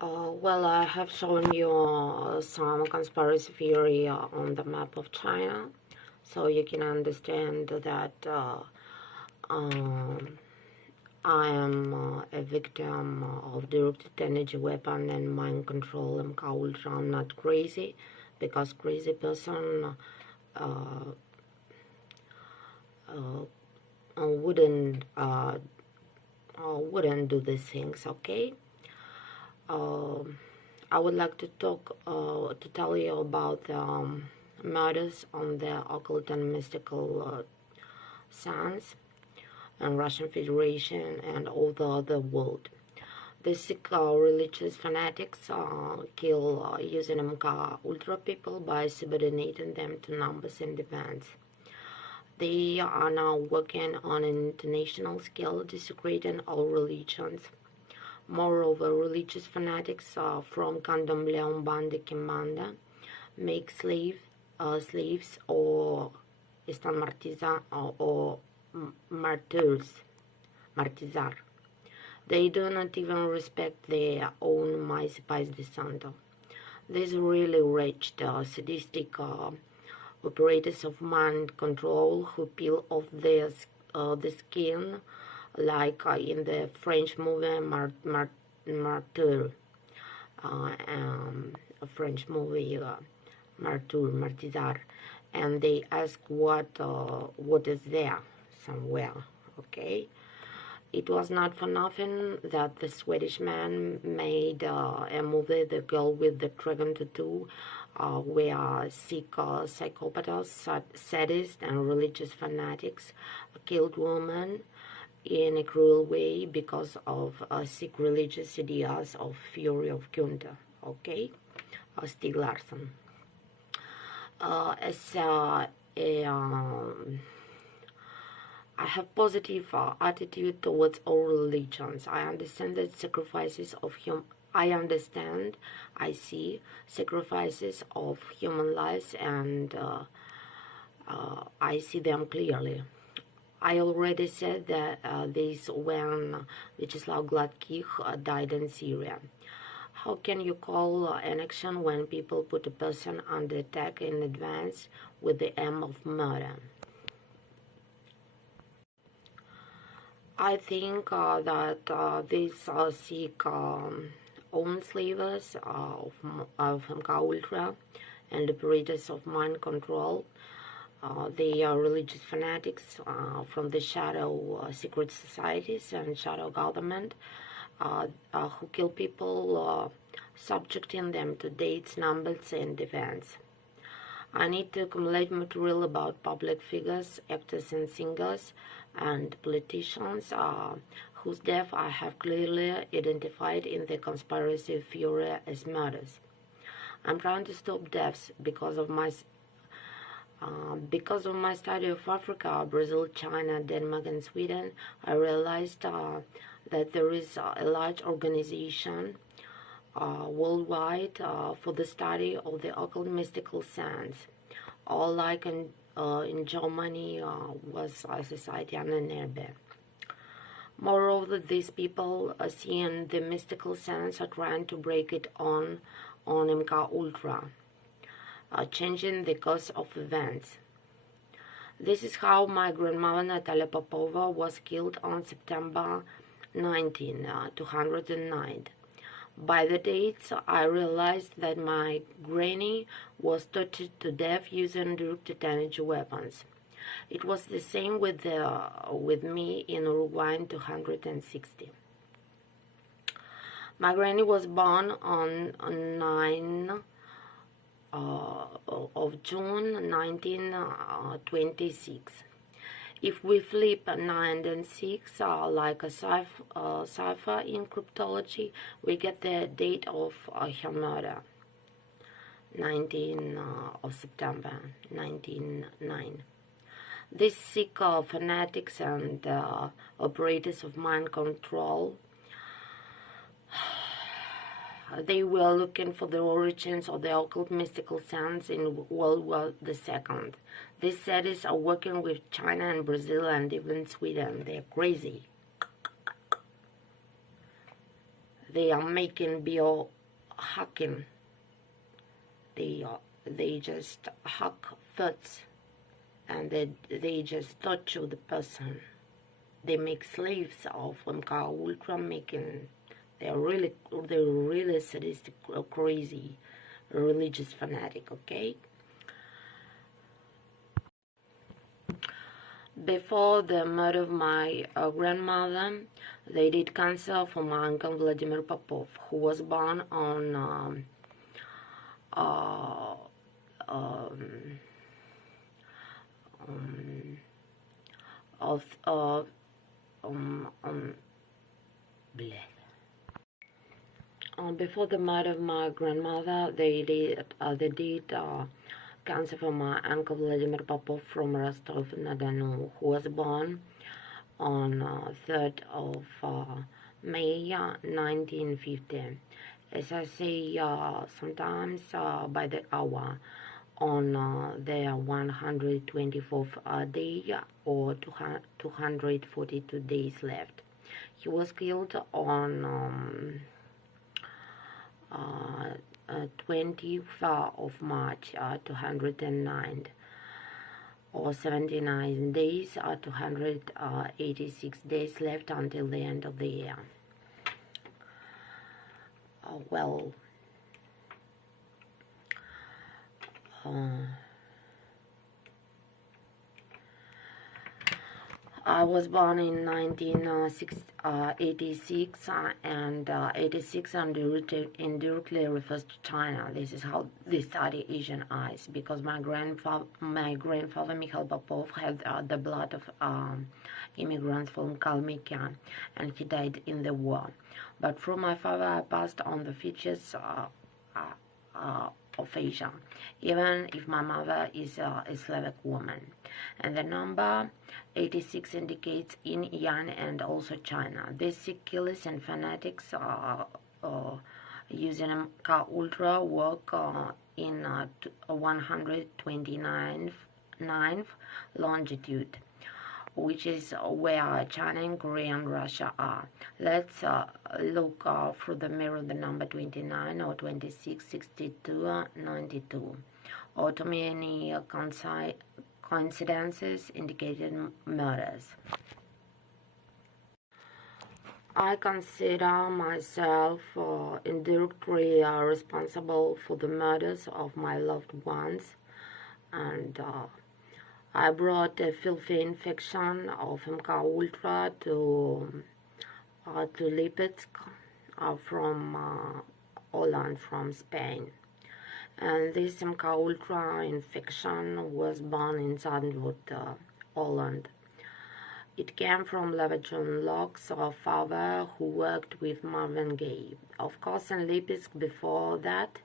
Well, I have shown you some conspiracy theory on the map of China, so you can understand that I am a victim of directed energy weapon and mind control and culture. I'm not crazy, because crazy person wouldn't do these things, okay? I would like to tell you about the murders on the occult and mystical sense in Russian Federation and all the other world. The Sikh religious fanatics kill using MK Ultra people by subordinating them to numbers and events. They are now working on an international scale, desecrating all religions. Moreover, religious fanatics from Candomblé, Umbanda, Kimbanda make slaves or martyrs. They do not even respect their own mais pais de santo. These really wretched, sadistic operators of mind control who peel off the skin, like in the French movie Martyr, a French movie Martyr, and they ask what is there somewhere, okay? It was not for nothing that the Swedish man made a movie, The Girl with the Dragon Tattoo, where Sikh psychopaths, sadists, and religious fanatics killed women in a cruel way because of Sikh religious ideas of fury of Gunther, okay? Stieg Larsson. I have positive attitude towards all religions. I understand that I see sacrifices of human lives, and I see them clearly. I already said that this when Vyacheslav Gladkih died in Syria. How can you call an action when people put a person under attack in advance with the aim of murder? I think that these Sikh own slavers of MK Ultra and operators of mind control, they are religious fanatics from the shadow secret societies and shadow government who kill people, subjecting them to dates, numbers, and events. I need to accumulate material about public figures, actors and singers, and politicians whose death I have clearly identified in the conspiracy theory as murders. I'm trying to stop deaths because of my study of Africa, Brazil, China, Denmark, and Sweden. I realized that there is a large organization worldwide for the study of the occult mystical sense. All like in Germany was Society Annenerbe. Moreover, these people seeing the mystical sense are trying to break it on MK Ultra, changing the course of events. This is how my grandmother Natalia Popova was killed on September 19, 209. By the dates, I realized that my granny was tortured to death using directed energy weapons. It was the same with me in Uruguay in 260. My granny was born on 9 of June 1926. If we flip 9 and 6 like a cipher in cryptology, we get the date of her murder, 19 of September 1909. These Sikh fanatics and operators of mind control, they were looking for the origins of the occult mystical sense in World War II. These sadists are working with China and Brazil and even Sweden. They're crazy. they are making biohacking. They just hack thoughts, and they just torture the person. They make slaves of MK Ultra, making they're really sadistic, crazy, religious fanatic. Okay. Before the murder of my grandmother, they did cancer for my uncle Vladimir Popov, who was born on before the murder of my grandmother, they did cancer for my uncle Vladimir Popov from Rostov-on-Don, who was born on 3rd of May 1950. As I say, sometimes by the hour, on their 124th day or 242 days left. He was killed on 20th of March, 209, or 79 days, 286 days left until the end of the year. Well, I was born in 1986, and 86 indirectly refers to China. This is how they study Asian eyes, because my grandfather Mikhail Popov had the blood of immigrants from Kalmykia, and he died in the war. But from my father, I passed on the features of Asia, even if my mother is a Slavic woman. And the number 86 indicates Yin, Yang, and also China. These Sikh killers and fanatics using MK Ultra work in 129th longitude, which is where China and Korea and Russia are. Let's look through the mirror the number 29 or 26, 62, 92, or too many coincidences indicating murders. I consider myself indirectly responsible for the murders of my loved ones, and I brought a filthy infection of MK Ultra to Lipetsk from Holland, from Spain. And this MK Ultra infection was born in Zandvoort, Holland. It came from Levajon Locke's father, who worked with Marvin Gaye. Of course, in Lipetsk before that,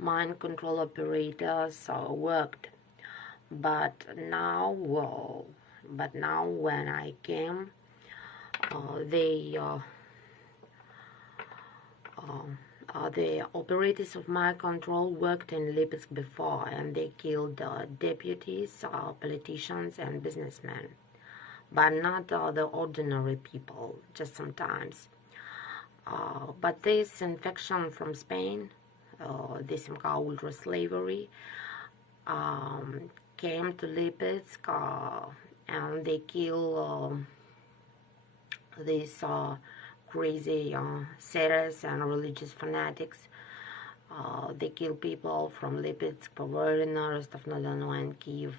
mind control operators worked. But now when I came, the operators of mind control worked in Lipetsk before, and they killed deputies, politicians, and businessmen, but not the ordinary people, just sometimes. But this infection from Spain, this MK Ultra slavery, came to Lipetsk, and they kill these crazy satyrs and religious fanatics. They kill people from Lipetsk, Poverina, Rostov-on-Don, and Kiev.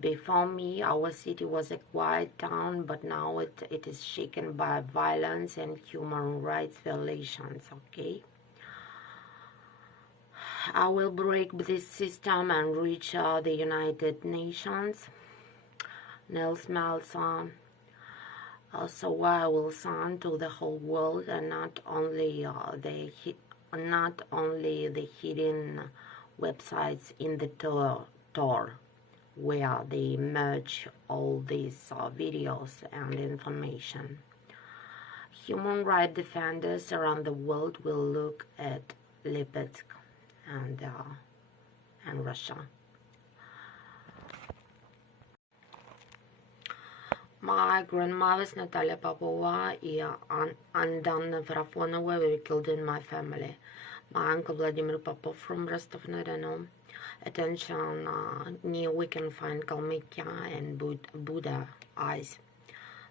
Before me, our city was a quiet town, but now it is shaken by violence and human rights violations, okay? I will break this system and reach the United Nations. Nils Melson. So I will send to the whole world, and not only the hidden websites in the Tor, where they merge all these videos and information. Human rights defenders around the world will look at Lipetsk and Russia. My grandmothers Natalia Popova and Anna Farafonova were killed in my family. My uncle Vladimir Popov from Rostov-on-Don. Attention, near we can find Kalmykia and Buddha eyes.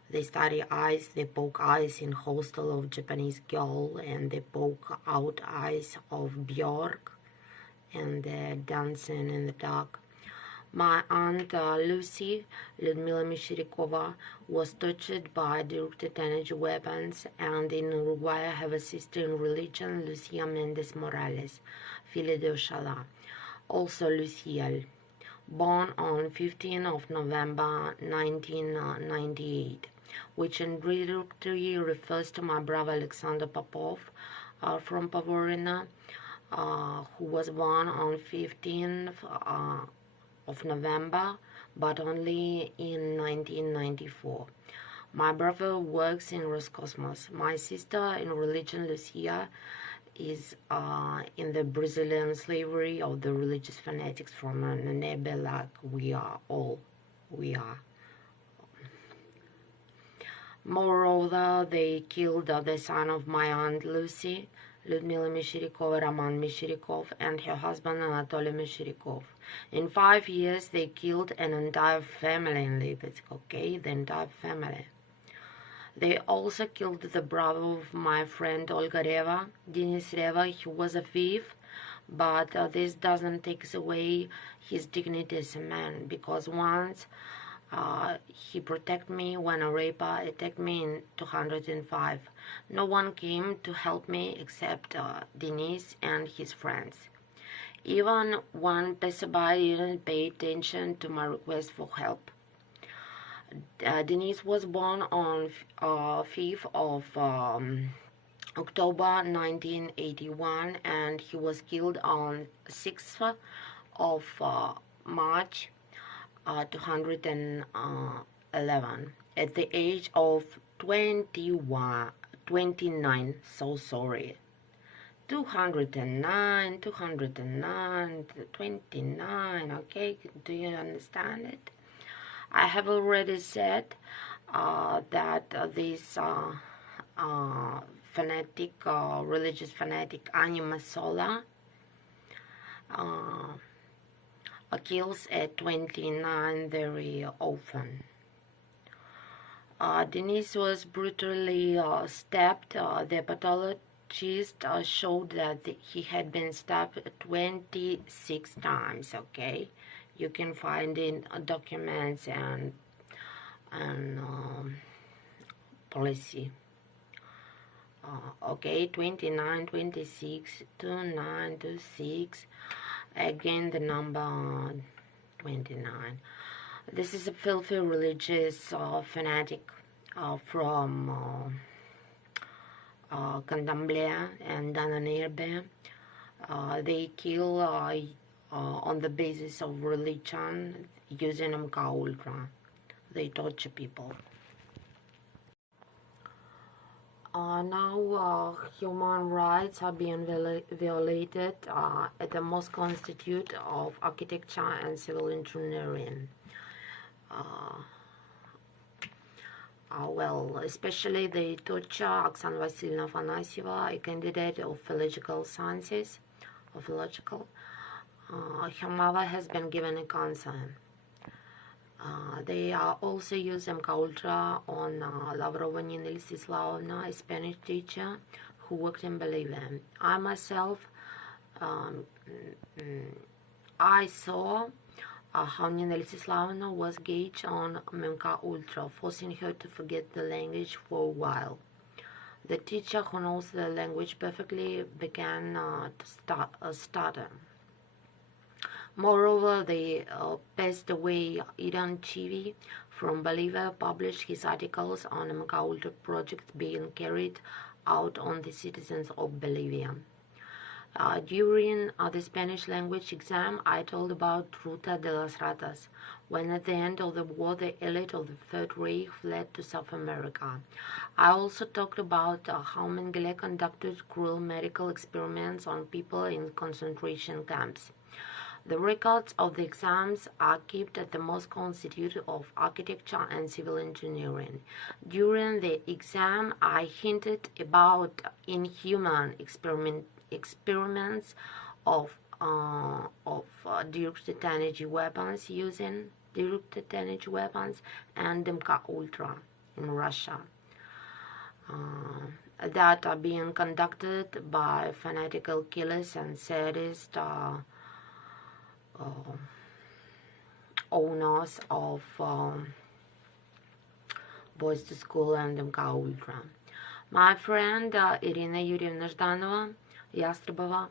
They study eyes, they poke eyes in hostel of Japanese girl, and they poke out eyes of Björk, and they're dancing in the dark. My aunt Lucy, Lyudmila Mishirikova, was tortured by directed energy weapons, and in Uruguay I have a sister in religion, Lucia Mendes Morales, Fille de Ochala, also Luciel, born on 15th of November 1998, which in directory refers to my brother Alexander Popov from Pavorina, who was born on 15th of November, but only in 1994. My brother works in Roscosmos. My sister in religion, Lucia, is in the Brazilian slavery of the religious fanatics from Nanebe, like we are. Moreover, they killed the son of my aunt Lucy, Lyudmila Mishirikova, Roman Mishirikov, and her husband Anatoly Mishirikov. In 5 years, they killed an entire family in Lipetsk, okay? The entire family. They also killed the brother of my friend Olga Reva, Denis Reva. He was a thief, but this doesn't take away his dignity as a man, because once he protected me when a raper attacked me in 205. No one came to help me except Denis and his friends. Even one passerby didn't pay attention to my request for help. Denis was born on 5th of October 1981, and he was killed on 6th of March 211 at the age of 29. So sorry. 209, 29, okay? Do you understand it? I have already said that this fanatic, religious fanatic Anima Sola kills at 29 very often. Denis was brutally stabbed. The pathologist showed that he had been stabbed 26 times, okay? You can find in documents and policy. Okay, 29, 26, 29, 26. Again, the number 29. This is a filthy religious fanatic from Candomblé and Dananirbe. They kill on the basis of religion using MK Ultra. They torture people. Now human rights are being violated at the Moscow Institute of Architecture and Civil Engineering. Well, especially they torture Oksana Vasilyevna Afanasieva, a candidate of philological sciences, her mother has been given a cancer. They also use MK Ultra on Lavrova Nina Lisislavovna, a Spanish teacher who worked in Bolivia. I myself, I saw how Nina Lisislavovna was gauged on MK Ultra, forcing her to forget the language for a while. The teacher who knows the language perfectly began to stutter. Moreover, they passed away. Iran Chivi from Bolivia published his articles on MK Ultra projects being carried out on the citizens of Bolivia. During the Spanish language exam, I told about Ruta de las Ratas, when at the end of the war the elite of the Third Reich fled to South America. I also talked about how Mengele conducted cruel medical experiments on people in concentration camps. The records of the exams are kept at the Moscow Institute of Architecture and Civil Engineering. During the exam, I hinted about inhuman experiments of directed energy weapons using directed energy weapons and MK Ultra in Russia that are being conducted by fanatical killers and sadist owners of Boys to School and MK Ultra. My friend Irina Yurievna Zhdanova Yastrебova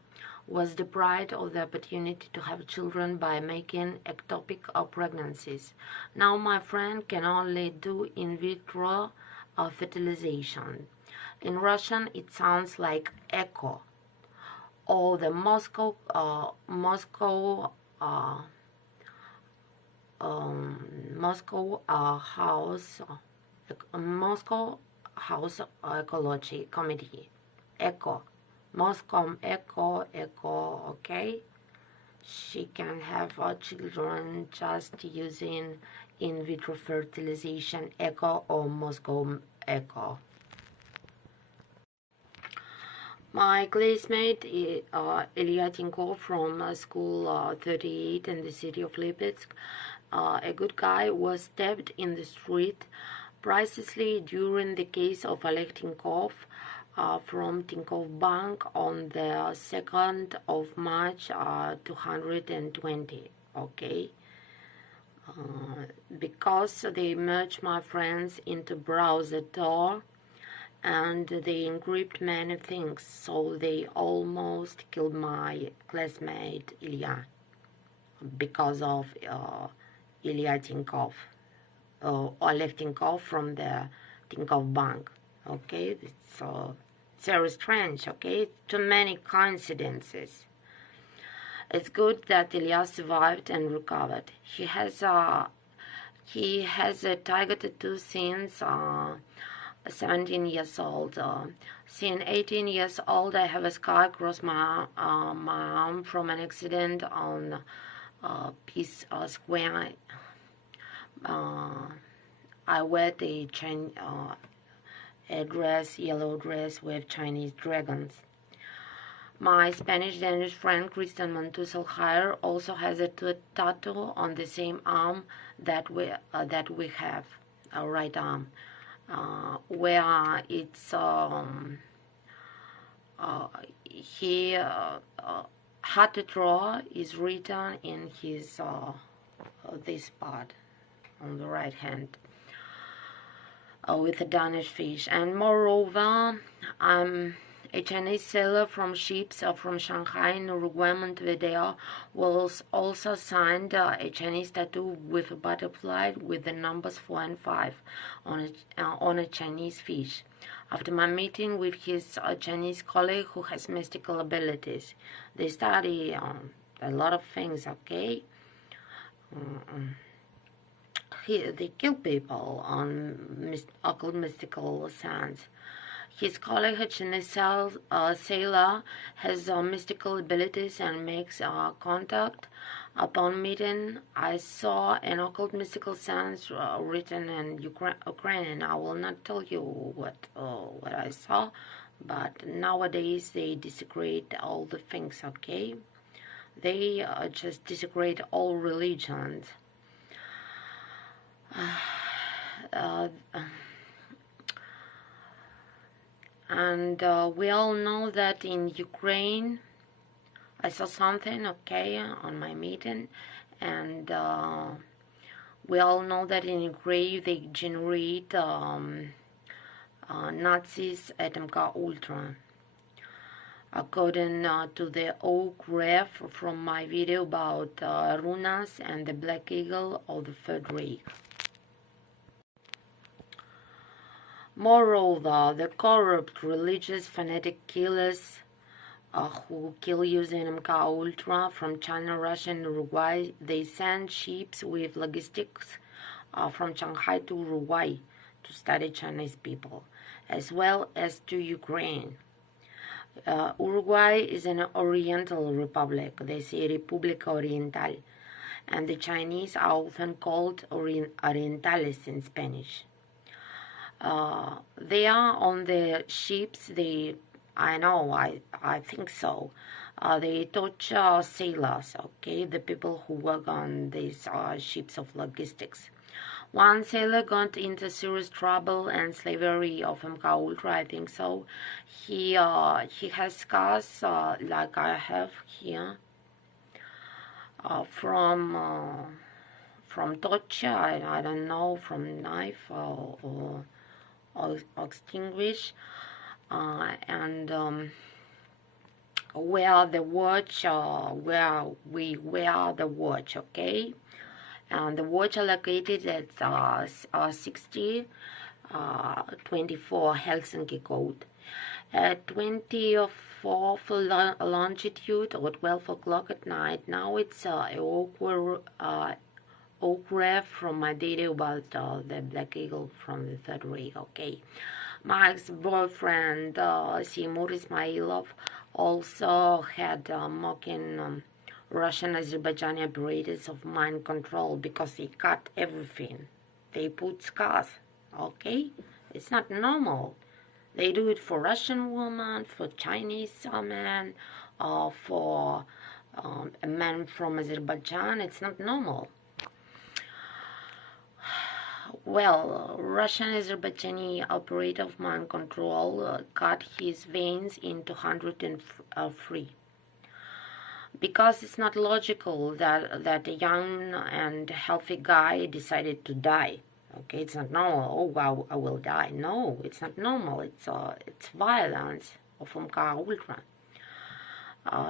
was deprived of the opportunity to have children by making ectopic pregnancies. Now my friend can only do in vitro fertilization. In Russian it sounds like echo, or the Moscow House Ecology Committee. Echo. Moscow Echo, okay? She can have children just using in vitro fertilization, Echo or Moscow Echo. My classmate Ilya Tinkov from School 38 in the city of Lipetsk, a good guy, was stabbed in the street precisely during the case of Oleg Tinkov from Tinkov Bank on the 2nd of March 220, okay? Because they merged my friends into browser Tor and they encrypt many things, so they almost killed my classmate Ilya because of Ilya Tinkov, Oleg Tinkov from the Tinkov Bank, okay? It's very strange, okay? Too many coincidences. It's good that Ilya survived and recovered. He has a tiger tattoo since 17 years old. Since 18 years old, I have a scar across my arm from an accident on Peace Square. I wear the yellow dress with Chinese dragons. My Spanish-Danish friend Christian Montuselhire also has a tattoo on the same arm that we have, our right arm, where it's Hattetraw is written in his this part on the right hand. With a Danish fish. And moreover, I'm a Chinese sailor from ships from Shanghai in Uruguay, Montevideo, was also signed a Chinese tattoo with a butterfly with the numbers 4 and 5 on a Chinese fish. After my meeting with his Chinese colleague who has mystical abilities, they study a lot of things, okay? They kill people on occult mystical sense. His colleague, a Chinese sailor, has mystical abilities and makes contact. Upon meeting, I saw an occult mystical sense written in Ukrainian. I will not tell you what I saw, but nowadays they desecrate all the things, okay? They just desecrate all religions. And we all know that in Ukraine, I saw something, okay, on my meeting, and we all know that in Ukraine they generate Nazis at MK Ultra. According to the oak graph from my video about Runas and the Black Eagle of the Third Reich. Moreover, the corrupt religious fanatic killers who kill using MK Ultra from China, Russia, and Uruguay, they send ships with logistics from Shanghai to Uruguay to study Chinese people, as well as to Ukraine. Uruguay is an oriental republic. They say República Oriental. And the Chinese are often called Orientales in Spanish. They are on the ships. I think so. They torture sailors, okay, the people who work on these ships of logistics. One sailor got into serious trouble and slavery of MK Ultra, I think so. He has scars like I have here. From torture, I don't know, from knife or extinguish, and wear the watch, where we wear the watch, okay? And the watch are located at 6024 Helsinki Code. At 24th longitude or 12 o'clock at night. Now it's awkward from my data about the Black Eagle from the third rig, okay. My ex-boyfriend, Timur Ismailov, also had mocking Russian Azerbaijani operators of mind control because they cut everything. They put scars, okay? It's not normal. They do it for Russian women, for Chinese men, for a man from Azerbaijan. It's not normal. Well, Russian Azerbaijani operator of mind control cut his veins into 103. Because it's not logical that a young and healthy guy decided to die. Okay, it's not normal. Oh, wow, I will die. No, it's not normal. It's violence of MK Ultra.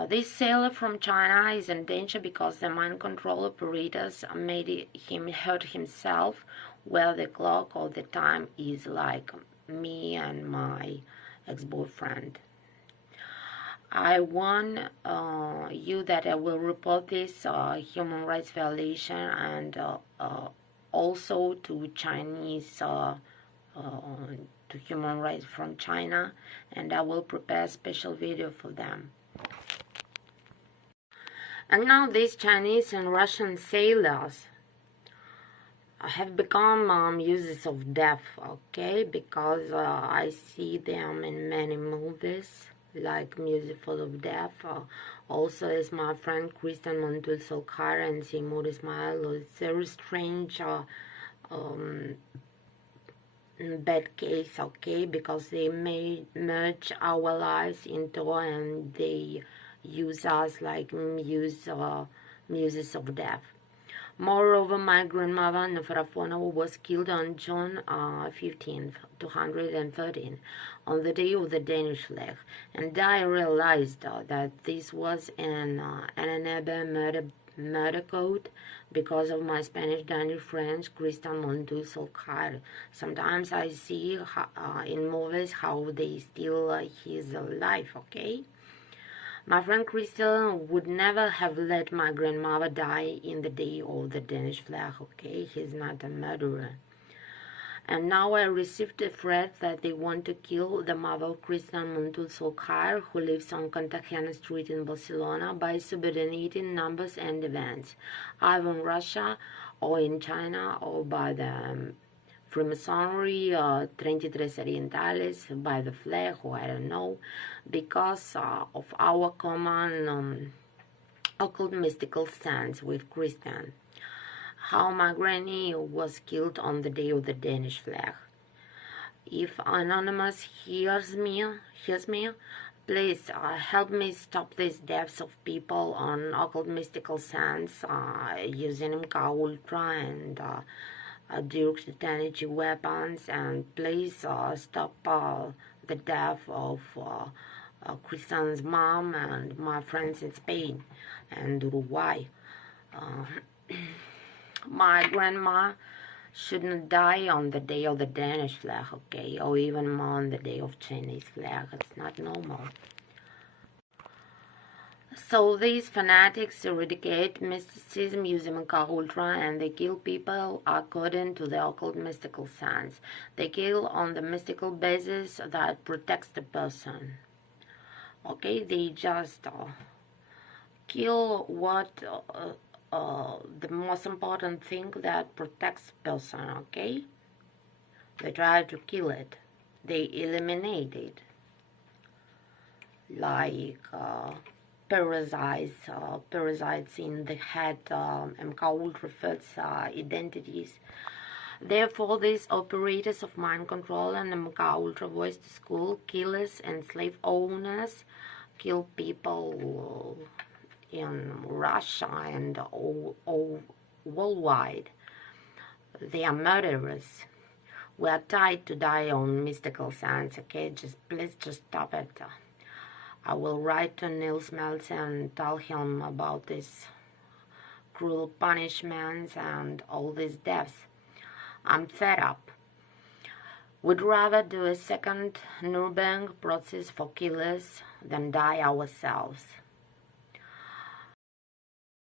This sailor from China is in danger because the mind control operators made him hurt himself, where the clock or the time is like me and my ex-boyfriend. I warn you that I will report this human rights violation and also to Chinese, to human rights from China, and I will prepare a special video for them. And now these Chinese and Russian sailors have become users of death, okay, because I see them in many movies, like Music Full of Death. Also, as my friend Kristen Montul Solkar and Timur Ismail, it's a very strange bad case, okay, because they may merge our lives into and they use us like muses of death. Moreover, my grandmother Neferafonova was killed on June 15th, 213, on the day of the Danish flag, and I realized that this was an Ananabe murder code because of my Spanish-Danish friend Kristen Montu Solkar. Sometimes I see in movies how they steal his life, okay? My friend Kristen would never have let my grandmother die in the day of the Danish flag, okay? He's not a murderer. And now I received a threat that they want to kill the mother of Kristen Montul Solkar, who lives on Cartagena Street in Barcelona, by subordinating numbers and events, either in Russia or in China or by the Freemasonry, 33 Orientales, by the flag, or I don't know, because of our common occult mystical stance with Christian. How my granny was killed on the day of the Danish flag. If Anonymous hears me, please help me stop these deaths of people on occult mystical stance using MK Ultra and directed energy weapons, and please stop the death of Christian's mom and my friends in Spain and Uruguay. My grandma shouldn't die on the day of the Danish flag, okay, or even more on the day of Chinese flag. It's not normal. So these fanatics eradicate mysticism using MK Ultra, and they kill people according to the occult mystical science. They kill on the mystical basis that protects the person. Okay, they just kill what the most important thing that protects person. Okay, they try to kill it, they eliminate it, like parasites in the head, MK Ultra fits identities. Therefore, these operators of mind control and MK Ultra voice to school, killers and slave owners, kill people in Russia and all worldwide. They are murderers. We are tied to die on mystical science, okay? Please just stop it. I will write to Niels Meltzer and tell him about these cruel punishments and all these deaths. I'm fed up. We'd rather do a second Nuremberg process for killers than die ourselves.